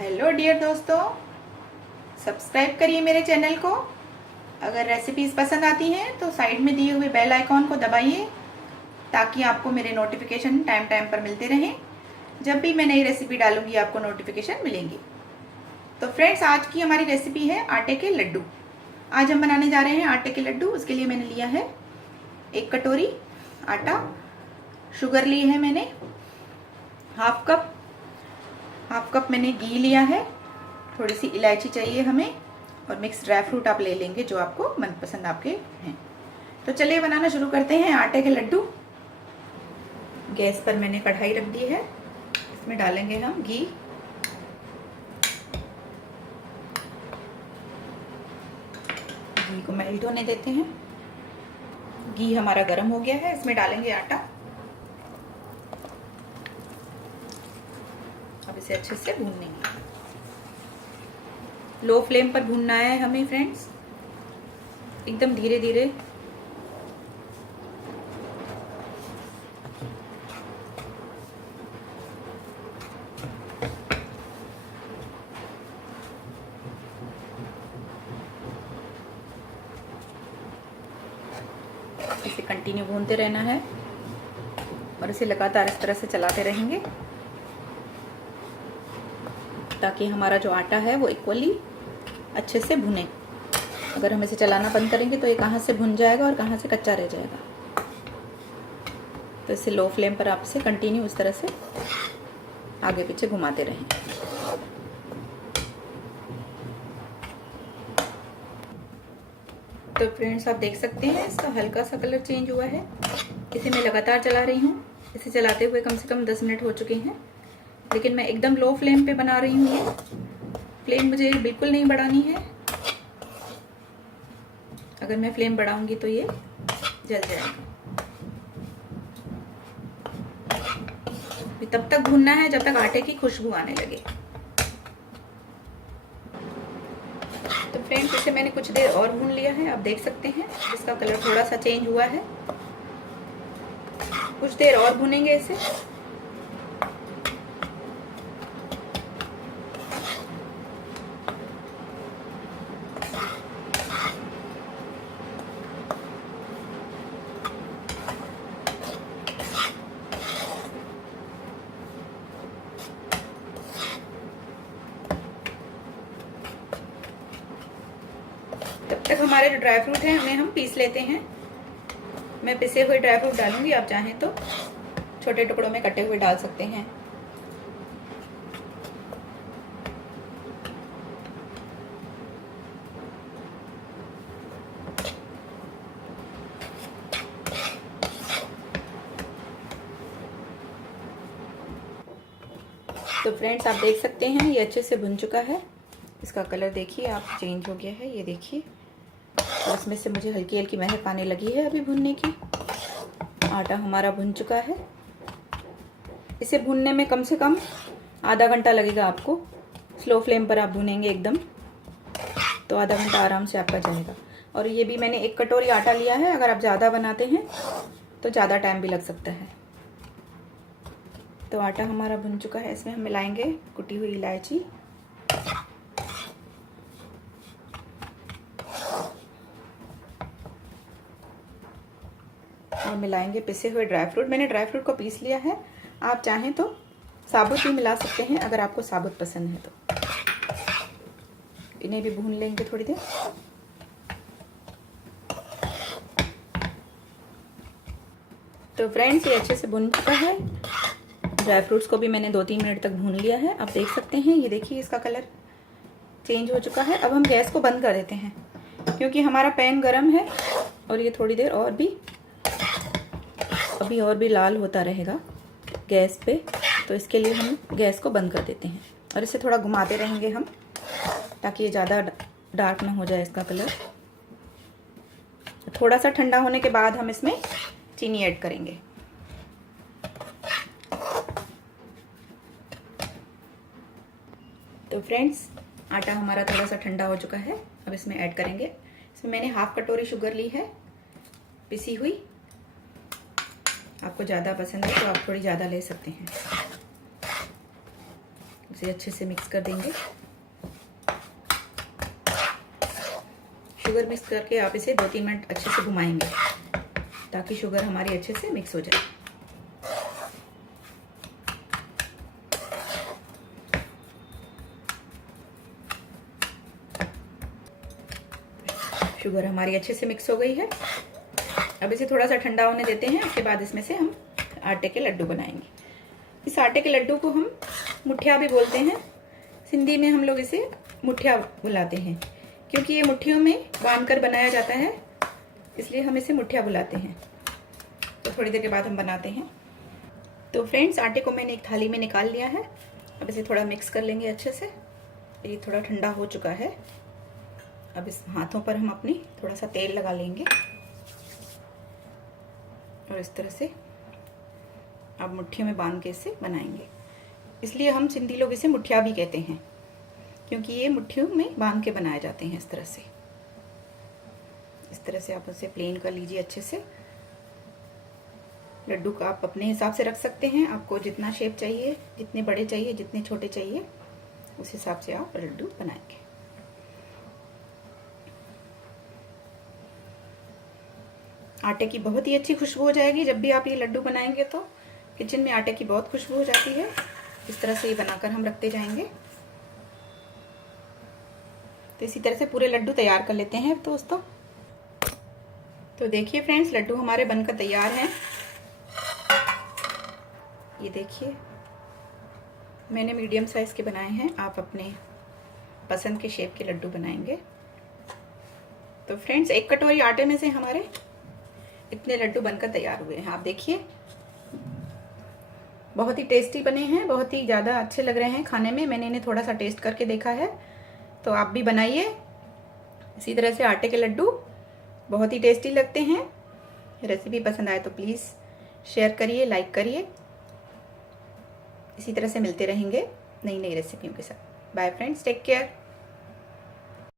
Hello dear दोस्तों, subscribe करिए मेरे चैनल को। अगर रेसिपीज़ पसंद आती हैं तो साइड में दिए हुए बेल आइकॉन को दबाइए ताकि आपको मेरे नोटिफिकेशन टाइम टाइम पर मिलते रहें। जब भी मैं नई रेसिपी डालूंगी आपको नोटिफिकेशन मिलेंगी। तो फ्रेंड्स, आज की हमारी रेसिपी है आटे के लड्डू। आज हम बनाने जा रहे हैं आटे के लड्डू। उसके लिए मैंने लिया है 1 कटोरी आटा, शुगर ली है मैंने हाफ कप मैंने घी लिया है, थोड़ी सी इलायची चाहिए हमें, और मिक्स ड्राई फ्रूट आप ले लेंगे जो आपको मनपसंद आपके हैं। तो चलिए बनाना शुरू करते हैं आटे के लड्डू। गैस पर मैंने कढ़ाई रख दी है, इसमें डालेंगे हम घी। घी को मेल्ट होने देते हैं। घी हमारा गर्म हो गया है, इसमें डालेंगे आटा। अब इसे अच्छे से भून लेंगे। लो फ्लेम पर भूनना है हमें फ्रेंड्स, एकदम धीरे धीरे। इसे कंटिन्यू भूनते रहना है और इसे लगातार इस तरह से चलाते रहेंगे ताकि हमारा जो आटा है वो इक्वली अच्छे से भुने। अगर हम इसे चलाना बंद करेंगे तो ये कहाँ से भुन जाएगा और कहाँ से कच्चा रह जाएगा। तो इसे लो फ्लेम पर आप इसे कंटिन्यू इस तरह से आगे पीछे घुमाते रहें। तो फ्रेंड्स, आप देख सकते हैं इसका हल्का सा कलर चेंज हुआ है। इसे मैं लगातार चला रही हूँ। इसे चलाते हुए कम से कम 10 मिनट हो चुके हैं, लेकिन मैं एकदम लो फ्लेम पे बना रही हूँ। ये फ्लेम मुझे बिल्कुल नहीं बढ़ानी है। अगर मैं फ्लेम बढ़ाऊंगी तो ये जल जाएगा। तब तक भूनना है जब तक आटे की खुशबू आने लगे। तो फ्रेंड्स, इसे मैंने कुछ देर और भून लिया है। आप देख सकते हैं इसका कलर थोड़ा सा चेंज हुआ है। कुछ देर और भूनेंगे इसे। तब तक हमारे जो ड्राई फ्रूट हैं उन्हें हम पीस लेते हैं। मैं पिसे हुए ड्राई फ्रूट डालूंगी, आप चाहें तो छोटे टुकड़ों में कटे हुए डाल सकते हैं। तो फ्रेंड्स, आप देख सकते हैं ये अच्छे से भुन चुका है। इसका कलर देखिए आप, चेंज हो गया है, ये देखिए। और इसमें से मुझे हल्की हल्की महक आने लगी है अभी भुनने की। आटा हमारा भुन चुका है। इसे भुनने में कम से कम आधा घंटा लगेगा आपको। स्लो फ्लेम पर आप भुनेंगे एकदम तो आधा घंटा आराम से आपका जाएगा। और ये भी मैंने 1 कटोरी आटा लिया है। अगर आप ज़्यादा बनाते हैं तो ज़्यादा टाइम भी लग सकता है। तो आटा हमारा भुन चुका है। इसमें हम मिलाएंगे कुटी हुई इलायची, और मिलाएंगे पिसे हुए ड्राई फ्रूट। मैंने ड्राई फ्रूट को पीस लिया है। आप चाहें तो साबुत भी मिला सकते हैं अगर आपको साबुत पसंद है तो। इन्हें भी भून लेंगे थोड़ी देर। तो फ्रेंड्स, ये अच्छे से भुन चुका है। ड्राई फ्रूट्स को भी मैंने 2-3 मिनट तक भून लिया है। आप देख सकते हैं, ये देखिए इसका कलर चेंज हो चुका है। अब हम गैस को बंद कर देते हैं क्योंकि हमारा पैन गरम है और ये थोड़ी देर और भी अभी और भी लाल होता रहेगा गैस पे। तो इसके लिए हम गैस को बंद कर देते हैं और इसे थोड़ा घुमाते रहेंगे हम ताकि ये ज़्यादा डार्क ना हो जाए इसका कलर। थोड़ा सा ठंडा होने के बाद हम इसमें चीनी ऐड करेंगे। तो फ्रेंड्स, आटा हमारा थोड़ा सा ठंडा हो चुका है। अब इसमें ऐड करेंगे। इसमें मैंने हाफ कटोरी शुगर ली है पिसी हुई। आपको ज़्यादा पसंद है तो आप थोड़ी ज़्यादा ले सकते हैं। इसे अच्छे से मिक्स कर देंगे। शुगर मिक्स करके आप इसे 2-3 मिनट अच्छे से घुमाएंगे ताकि शुगर हमारी अच्छे से मिक्स हो जाए। शुगर हमारी अच्छे से मिक्स हो गई है। अब इसे थोड़ा सा ठंडा होने देते हैं। उसके बाद इसमें से हम आटे के लड्डू बनाएंगे। इस आटे के लड्डू को हम मुठिया भी बोलते हैं। सिंधी में हम लोग इसे मुठिया बुलाते हैं क्योंकि ये मुट्ठियों में बांधकर बनाया जाता है, इसलिए हम इसे मुठिया बुलाते हैं। तो थोड़ी देर के बाद हम बनाते हैं। तो फ्रेंड्स, आटे को मैंने एक थाली में निकाल लिया है। अब इसे थोड़ा मिक्स कर लेंगे अच्छे से। ये थोड़ा ठंडा हो चुका है। अब इस हाथों पर हम अपनी थोड़ा सा तेल लगा लेंगे और इस तरह से अब मुट्ठियों में बांध के इसे बनाएंगे। इसलिए हम सिंधी लोग इसे मुठिया भी कहते हैं क्योंकि ये मुट्ठियों में बांध के बनाए जाते हैं। इस तरह से आप उसे प्लेन कर लीजिए अच्छे से। लड्डू का आप अपने हिसाब से रख सकते हैं। आपको जितना शेप चाहिए, जितने बड़े चाहिए, जितने छोटे चाहिए, उस हिसाब से आप लड्डू बनाएंगे। आटे की बहुत ही अच्छी खुशबू हो जाएगी जब भी आप ये लड्डू बनाएंगे। तो किचन में आटे की बहुत खुशबू हो जाती है। इस तरह से ये बनाकर हम रखते जाएंगे। तो इसी तरह से पूरे लड्डू तैयार कर लेते हैं दोस्तों। तो देखिए फ्रेंड्स, लड्डू हमारे बनकर तैयार हैं। ये देखिए, मैंने मीडियम साइज़ के बनाए हैं। आप अपने पसंद के शेप के लड्डू बनाएंगे। तो फ्रेंड्स, एक कटोरी आटे में से हमारे इतने लड्डू बनकर तैयार हुए हैं। आप देखिए, बहुत ही टेस्टी बने हैं, बहुत ही ज़्यादा अच्छे लग रहे हैं खाने में। मैंने इन्हें थोड़ा सा टेस्ट करके देखा है। तो आप भी बनाइए इसी तरह से आटे के लड्डू, बहुत ही टेस्टी लगते हैं। रेसिपी पसंद आए तो प्लीज़ शेयर करिए, लाइक करिए। इसी तरह से मिलते रहेंगे नई नई रेसिपियों के साथ। Bye friends, take care.